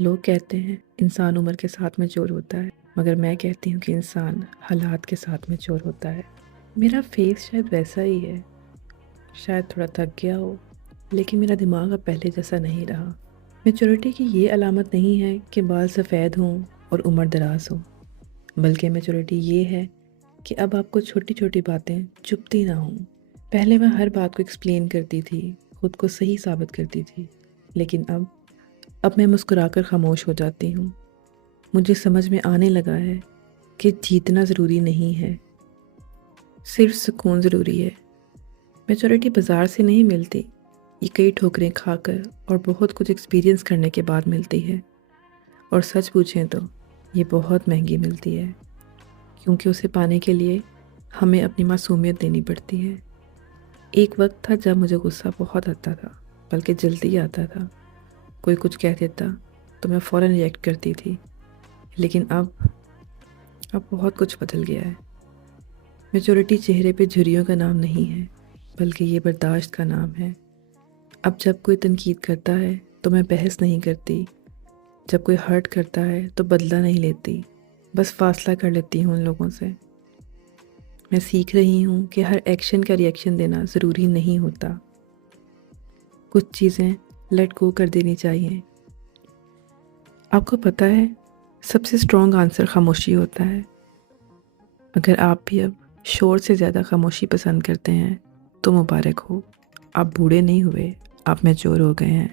لوگ کہتے ہیں انسان عمر کے ساتھ میچور ہوتا ہے، مگر میں کہتی ہوں کہ انسان حالات کے ساتھ میچور ہوتا ہے۔ میرا فیس شاید ویسا ہی ہے، شاید تھوڑا تھک گیا ہو، لیکن میرا دماغ اب پہلے جیسا نہیں رہا۔ میچورٹی کی یہ علامت نہیں ہے کہ بال سفید ہوں اور عمر دراز ہو، بلکہ میچورٹی یہ ہے کہ اب آپ کو چھوٹی چھوٹی باتیں چبھتی نہ ہوں۔ پہلے میں ہر بات کو ایکسپلین کرتی تھی، خود کو صحیح ثابت کرتی تھی، لیکن اب میں مسکرا کر خاموش ہو جاتی ہوں۔ مجھے سمجھ میں آنے لگا ہے کہ جیتنا ضروری نہیں ہے، صرف سکون ضروری ہے۔ میچورٹی بازار سے نہیں ملتی، یہ کئی ٹھوکریں کھا کر اور بہت کچھ ایکسپیرینس کرنے کے بعد ملتی ہے، اور سچ پوچھیں تو یہ بہت مہنگی ملتی ہے، کیونکہ اسے پانے کے لیے ہمیں اپنی معصومیت دینی پڑتی ہے۔ ایک وقت تھا جب مجھے غصہ بہت آتا تھا، بلکہ جلدی آتا تھا۔ کوئی کچھ کہہ دیتا تو میں فوراً ریئیکٹ کرتی تھی، لیکن اب بہت کچھ بدل گیا ہے۔ میچورٹی چہرے پہ جھریوں کا نام نہیں ہے، بلکہ یہ برداشت کا نام ہے۔ اب جب کوئی تنقید کرتا ہے تو میں بحث نہیں کرتی، جب کوئی ہرٹ کرتا ہے تو بدلہ نہیں لیتی، بس فاصلہ کر لیتی ہوں ان لوگوں سے۔ میں سیکھ رہی ہوں کہ ہر ایکشن کا ریئیکشن دینا ضروری نہیں ہوتا، کچھ چیزیں لیٹ گو کر دینی چاہیے۔ آپ کو پتہ ہے سب سے اسٹرانگ آنسر خاموشی ہوتا ہے۔ اگر آپ بھی اب شور سے زیادہ خاموشی پسند کرتے ہیں تو مبارک ہو، آپ بوڑھے نہیں ہوئے، آپ میچور ہو گئے ہیں۔